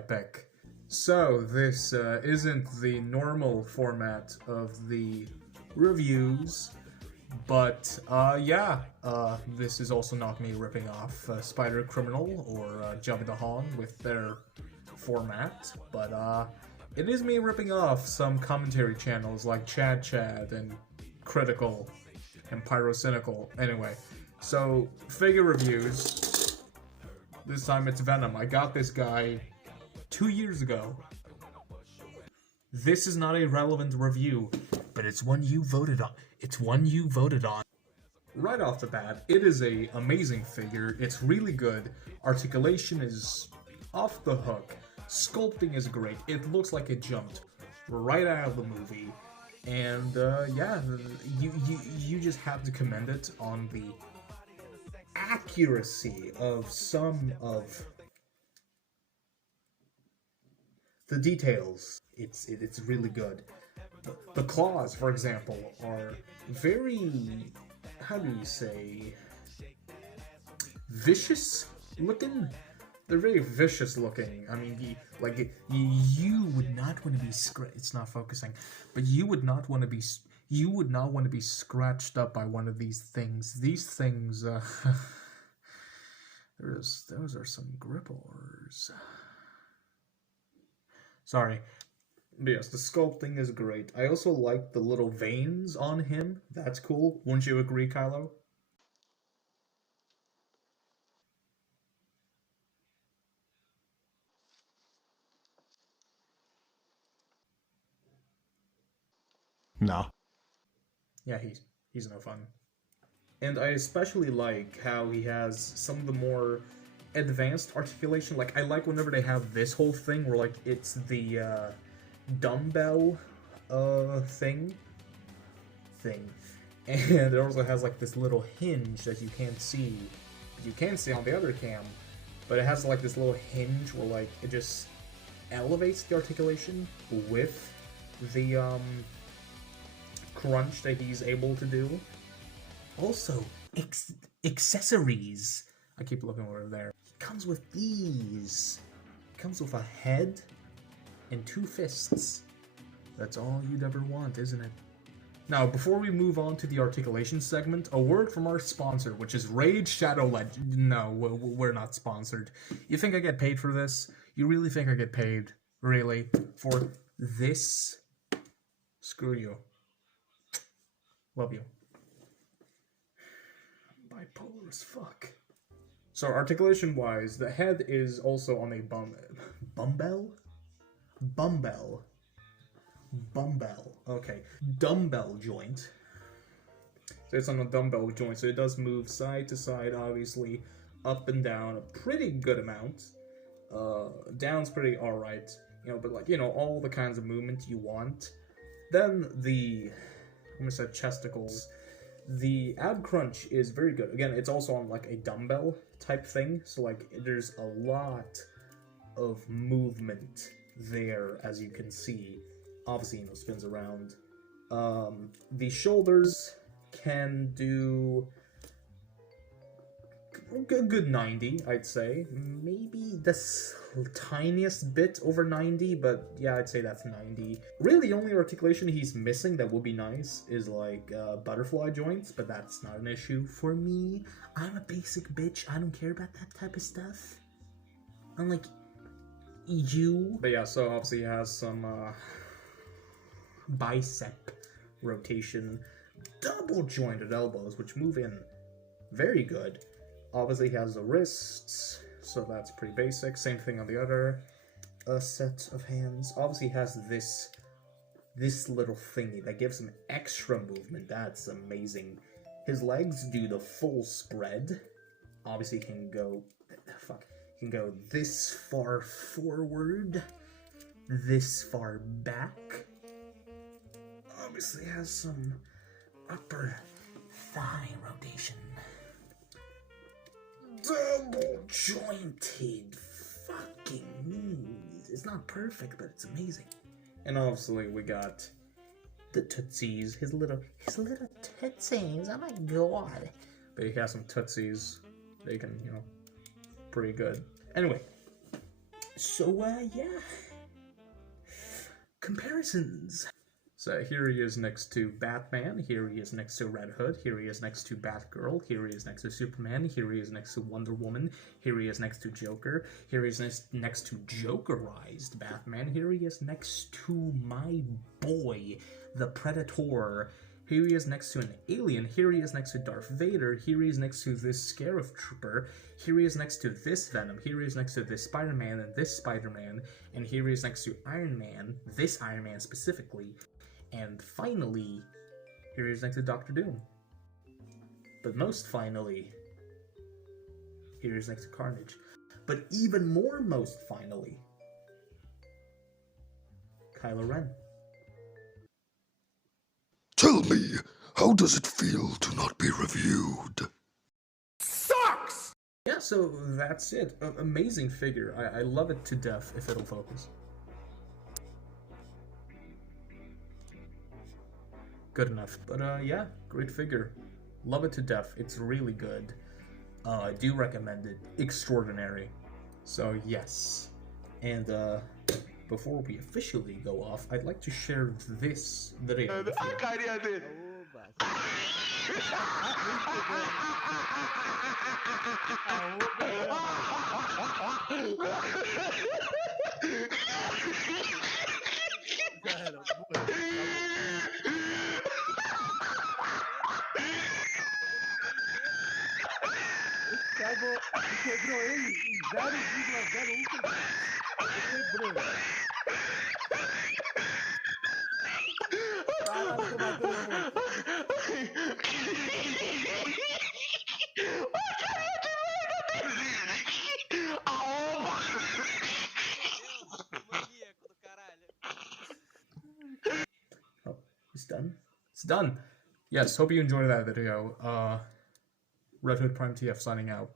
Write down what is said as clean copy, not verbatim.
epic. So, this isn't the normal format of the reviews, but this is also not me ripping off Spider Criminal or Jump the Han with their format, but it is me ripping off some commentary channels like Chad and Critical and Pyrocynical. Anyway, so figure reviews. This time it's Venom. I got this guy 2 years ago. This is not a relevant review, but it's one you voted on. Right off the bat, it is a amazing figure. It's really good. Articulation is off the hook. Sculpting is great. It looks like it jumped right out of the movie. And you just have to commend it on the accuracy of some of the details. It's really good. The claws, for example, are very, how do you say, vicious looking? They're very vicious looking. I mean, you would not want to be it's not focusing, but you would not want to be scratched up by one of these things. These things, those are some grippers. Sorry. But yes, the sculpting is great. I also like the little veins on him. That's cool. Wouldn't you agree, Kylo? No. Yeah, he's no fun. And I especially like how he has some of the more advanced articulation. Like, I like whenever they have this whole thing where, like, it's the, dumbbell, thing. And it also has, like, this little hinge that you can't see. You can see on the other cam, but it has, like, this little hinge where, like, it just elevates the articulation with the, crunch that he's able to do. Also, accessories. I keep looking over there. He comes with these. He comes with a head and 2 fists. That's all you'd ever want, isn't it? Now, before we move on to the articulation segment, a word from our sponsor, which is Raid Shadow Legend. No, we're not sponsored. You think I get paid for this? You really think I get paid? Really? For this? Screw you. Love you. Bipolar as fuck. So, articulation wise, the head is also on a okay, dumbbell joint. So it's on a dumbbell joint, so it does move side to side, obviously, up and down a pretty good amount. Down's pretty alright, but like, all the kinds of movement you want. Then the, I'm gonna say chesticles. The ab crunch is very good. Again, it's also on like a dumbbell type thing, so like there's a lot of movement there, as you can see. Obviously, spins around. The shoulders can do a good 90, I'd say. Maybe the tiniest bit over 90, but yeah, I'd say that's 90. Really, the only articulation he's missing that would be nice is like butterfly joints, but that's not an issue for me. I'm a basic bitch. I don't care about that type of stuff. Unlike you. But yeah, so obviously he has some bicep rotation, double jointed elbows, which move in very good. Obviously he has the wrists, so that's pretty basic. Same thing on the other set of hands. Obviously he has this little thingy that gives him extra movement. That's amazing. His legs do the full spread. Obviously he can go this far forward, this far back. Obviously has some upper thigh rotation. Double jointed fucking knees. It's not perfect, but it's amazing. And obviously we got the tootsies, his little tootsies. Oh my god. But he has some tootsies. They can, pretty good. Anyway, So, yeah. Comparisons. So here he is next to Batman, here he is next to Red Hood, here he is next to Batgirl, here he is next to Superman, here he is next to Wonder Woman, here he is next to Joker, here he is next to Jokerized Batman, here he is next to my boy, the Predator, here he is next to an alien, here he is next to Darth Vader, here he is next to this Scarif Trooper, here he is next to this Venom, here he is next to this Spider-Man and this Spider-Man, and here he is next to Iron Man, this Iron Man specifically. And finally, here he is next to Doctor Doom. But most finally, here he is next to Carnage. But even more most finally, Kylo Ren. Tell me, how does it feel to not be reviewed? Sucks! Yeah, so that's it. Amazing figure. I love it to death if it'll focus. Good enough. But yeah, great figure. Love it to death. It's really good. I do recommend it. Extraordinary. So yes. And before we officially go off, I'd like to share this video with you. Quebrou ele em 0,01 segundos. Quebrou. Caralho, matei o moço. Oh, it's done? It's done! Yes, hope you enjoyed that video. Red Hood Prime TF signing out.